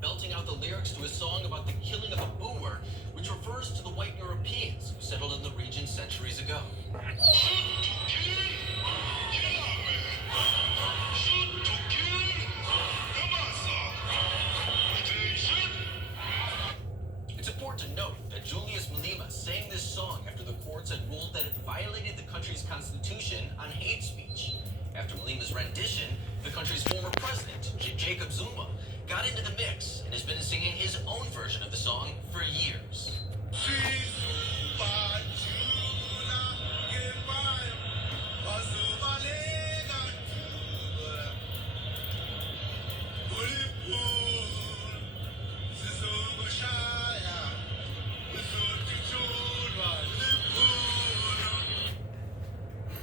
belting out the lyrics to a song about the killing of a Boer, which refers to the white Europeans who settled in the region centuries ago. It's important to note that Julius Malema sang this song after the courts had ruled that it violated the country's constitution on hate speech. After Malema's rendition, the country's former president, Jacob Zuma, got into the mix and has been singing his own version of the song for years.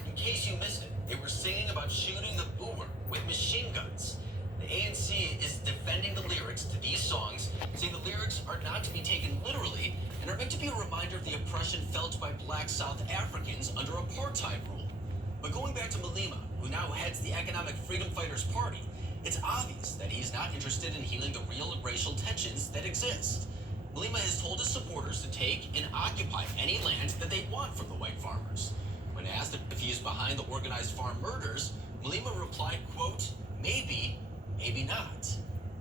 In case you missed it, they were singing about shooting the Boer with machine guns. The ANC is defending the lyrics to these songs, saying the lyrics are not to be taken literally and are meant to be a reminder of the oppression felt by black South Africans under apartheid rule. But going back to Malema, who now heads the Economic Freedom Fighters Party, it's obvious that he is not interested in healing the real racial tensions that exist. Malema has told his supporters to take and occupy any land that they want from the white farmers. When asked if he is behind the organized farm murders, Malema replied, quote, maybe not.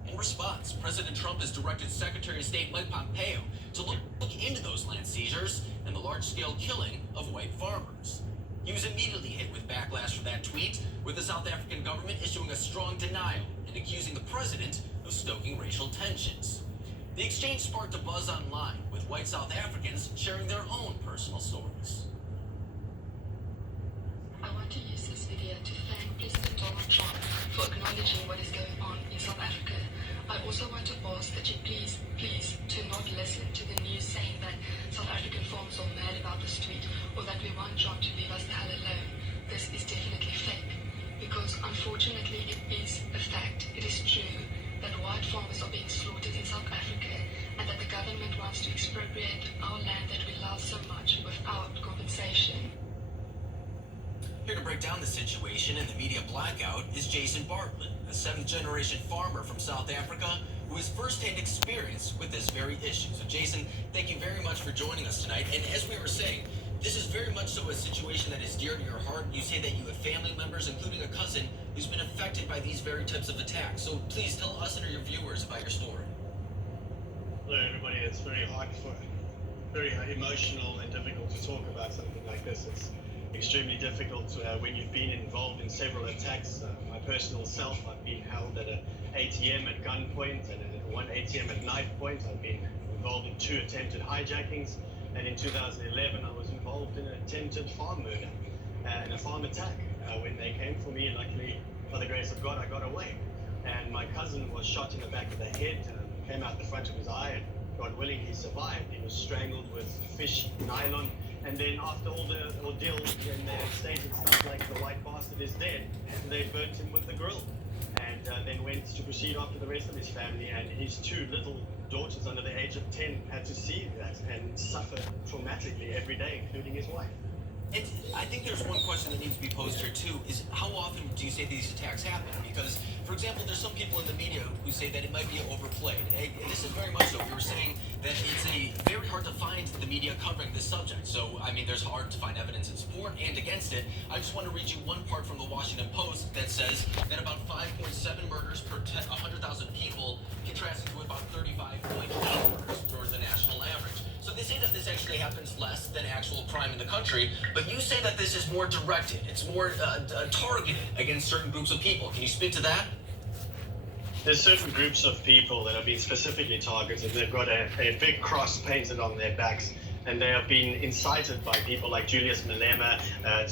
In response, President Trump has directed Secretary of State Mike Pompeo to look into those land seizures and the large-scale killing of white farmers. He was immediately hit with backlash for that tweet, with the South African government issuing a strong denial and accusing the president of stoking racial tensions. The exchange sparked a buzz online, with white South Africans sharing their own personal stories. I want to use this video to thank President Donald Trump for acknowledging what is going on in South Africa. I also want to ask that you please do not listen to the news saying that South African farmers are mad about this tweet or that we want Trump to leave us the hell alone. This is definitely fake, because unfortunately it is a fact. It is true that white farmers are being slaughtered in South Africa and that the government wants to expropriate our land that we love so much without compensation. Here to break down the situation and the media blackout is Jason Bartlett, a seventh-generation farmer from South Africa who has first-hand experience with this very issue. So Jason, thank you very much for joining us tonight. And as we were saying, this is very much so a situation that is dear to your heart. You say that you have family members, including a cousin, who's been affected by these very types of attacks. So please tell us and your viewers about your story. Hello everybody, it's very emotional and difficult to talk about something like this. It's extremely difficult when you've been involved in several attacks. My personal self, I've been held at an ATM at gunpoint and at one ATM at knife point. I've been involved in 2 attempted hijackings, and in 2011 I was involved in an attempted farm murder and a farm attack. When they came for me, luckily, by the grace of God, I got away. And my cousin was shot in the back of the head, came out the front of his eye, and God willing, he survived. He was strangled with fish nylon. And then after all the ordeal, when they stated stuff like the white bastard is dead, they burnt him with the grill. And then went to proceed after the rest of his family. And his 2 little daughters under the age of 10 had to see that and suffer traumatically every day, including his wife. And I think there's one question that needs to be posed here too, is how often do you say these attacks happen? Because, for example, there's some people in the media who say that it might be overplayed. And this is very much so. We were saying that it's very hard to find the media covering this subject. So, I mean, there's hard to find evidence in support and against it. I just want to read you one part from the Washington Post that says that about 5.7 murders per 100,000 people contrasting to about 35.8 murders for the national average. So they say that this actually happens less than actual crime in the country, but you say that this is more directed, it's more targeted against certain groups of people. Can you speak to that? There's certain groups of people that have been specifically targeted. They've got a big cross painted on their backs, and they have been incited by people like Julius Malema,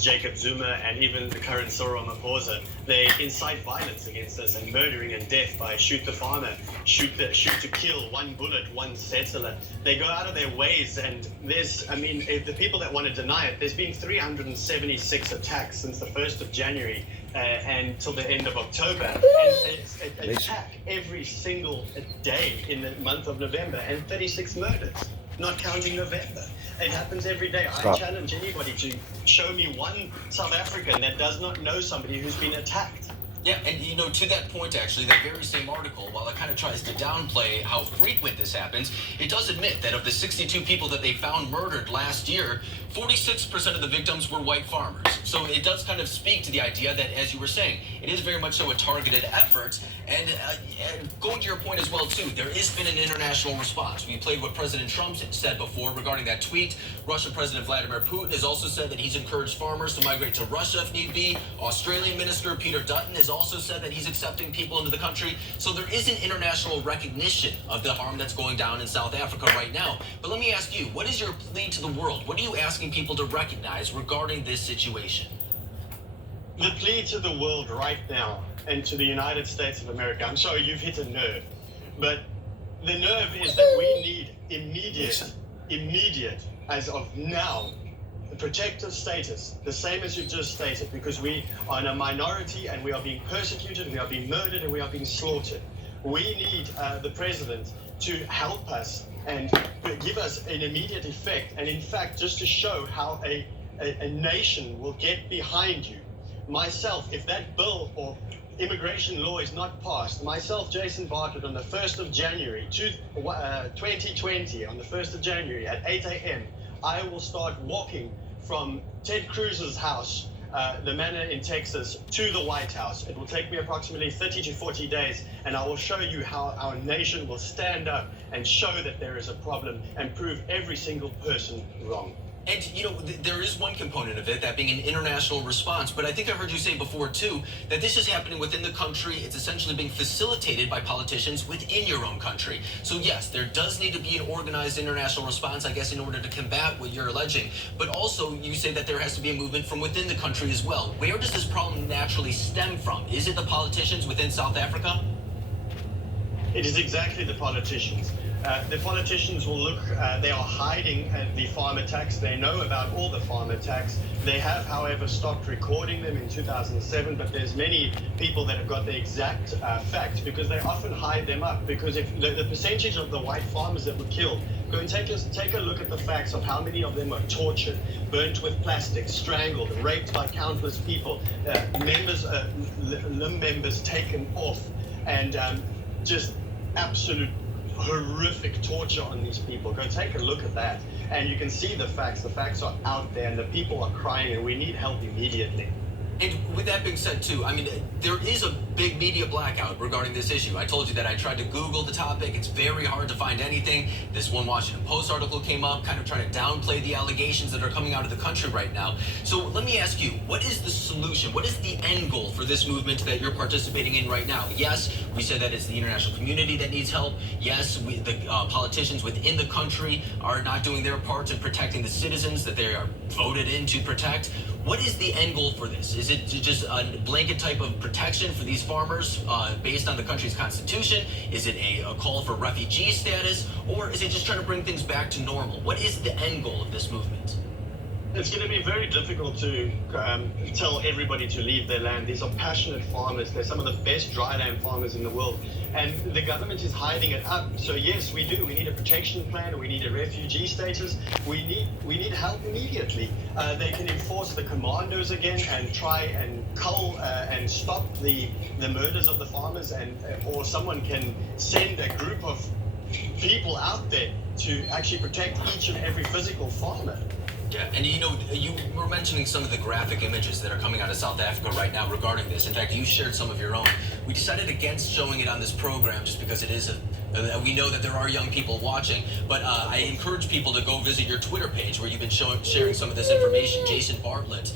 Jacob Zuma, and even the current Cyril Ramaphosa. They incite violence against us and murdering and death by shoot the farmer, shoot to kill, 1 bullet, 1 settler. They go out of their ways, and if the people that want to deny it, there's been 376 attacks since the 1st of January until the end of October, and it's an attack every single day in the month of November, and 36 murders. Not counting November. It happens every day. I challenge anybody to show me one South African that does not know somebody who's been attacked. Yeah, and to that point, actually, that very same article, while it kind of tries to downplay how frequent this happens, it does admit that of the 62 people that they found murdered last year, 46% of the victims were white farmers. So it does kind of speak to the idea that, as you were saying, it is very much so a targeted effort. And going to your point as well, too, there has been an international response. We played what President Trump said before regarding that tweet. Russian President Vladimir Putin has also said that he's encouraged farmers to migrate to Russia if need be. Australian Minister Peter Dutton has also said that he's accepting people into the country. So there is an international recognition of the harm that's going down in South Africa right now. But let me ask you, what is your plea to the world? What are you asking people to recognize regarding this situation? The plea to the world right now and to the United States of America, I'm sorry, you've hit a nerve, but the nerve is that we need immediate, as of now, protective status, the same as you just stated, because we are in a minority and we are being persecuted, we are being murdered, and we are being slaughtered. We need the president to help us and give us an immediate effect, and in fact, just to show how a nation will get behind you. Myself, if that bill or immigration law is not passed, myself, Jason Bartlett, on the 1st of January, 2020, on the 1st of January at 8 a.m., I will start walking from Ted Cruz's house, the manor in Texas, to the White House. It will take me approximately 30 to 40 days, and I will show you how our nation will stand up and show that there is a problem and prove every single person wrong. And, there is one component of it, that being an international response. But I think I heard you say before, too, that this is happening within the country. It's essentially being facilitated by politicians within your own country. So, yes, there does need to be an organized international response, I guess, in order to combat what you're alleging. But also, you say that there has to be a movement from within the country as well. Where does this problem naturally stem from? Is it the politicians within South Africa? It is exactly the politicians. The politicians will look, they are hiding the farm attacks. They know about all the farm attacks. They have, however, stopped recording them in 2007, but there's many people that have got the exact facts because they often hide them up. Because if the percentage of the white farmers that were killed, go and take a look at the facts of how many of them were tortured, burnt with plastic, strangled, raped by countless people, limb members taken off, and just absolute horrific torture on these people. Go take a look at that, and you can see the facts. The facts are out there, and the people are crying, and we need help immediately. And with that being said, too, I mean, there is a big media blackout regarding this issue. I told you that I tried to Google the topic. It's very hard to find anything. This one Washington Post article came up, kind of trying to downplay the allegations that are coming out of the country right now. So let me ask you, what is the solution? What is the end goal for this movement that you're participating in right now? Yes, we said that it's the international community that needs help. Yes, the politicians within the country are not doing their part in protecting the citizens that they are voted in to protect. What is the end goal for this? Is it just a blanket type of protection for these farmers based on the country's constitution? Is it a call for refugee status? Or is it just trying to bring things back to normal? What is the end goal of this movement? It's going to be very difficult to tell everybody to leave their land. These are passionate farmers. They're some of the best dryland farmers in the world. And the government is hiding it up. So yes, we do. We need a protection plan. We need a refugee status. We need help immediately. They can enforce the commandos again and try and cull and stop the murders of the farmers, or someone can send a group of people out there to actually protect each and every physical farmer. Yeah, and you were mentioning some of the graphic images that are coming out of South Africa right now regarding this. In fact, you shared some of your own. We decided against showing it on this program just because it is we know that there are young people watching, but I encourage people to go visit your Twitter page where you've been sharing some of this information. Jason Bartlett,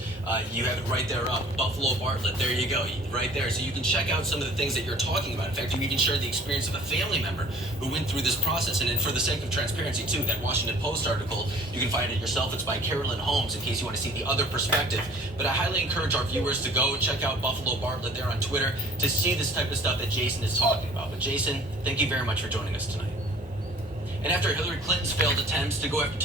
you have it right there up. Buffalo Bartlett, there you go, right there. So you can check out some of the things that you're talking about. In fact, you even shared the experience of a family member who went through this process. And for the sake of transparency, too, that Washington Post article, you can find it yourself. It's by Carolyn Holmes in case you want to see the other perspective. But I highly encourage our viewers to go check out Buffalo Bartlett there on Twitter to see this type of stuff that Jason is talking about. But Jason, thank you very much for joining us tonight. And after Hillary Clinton's failed attempts to go after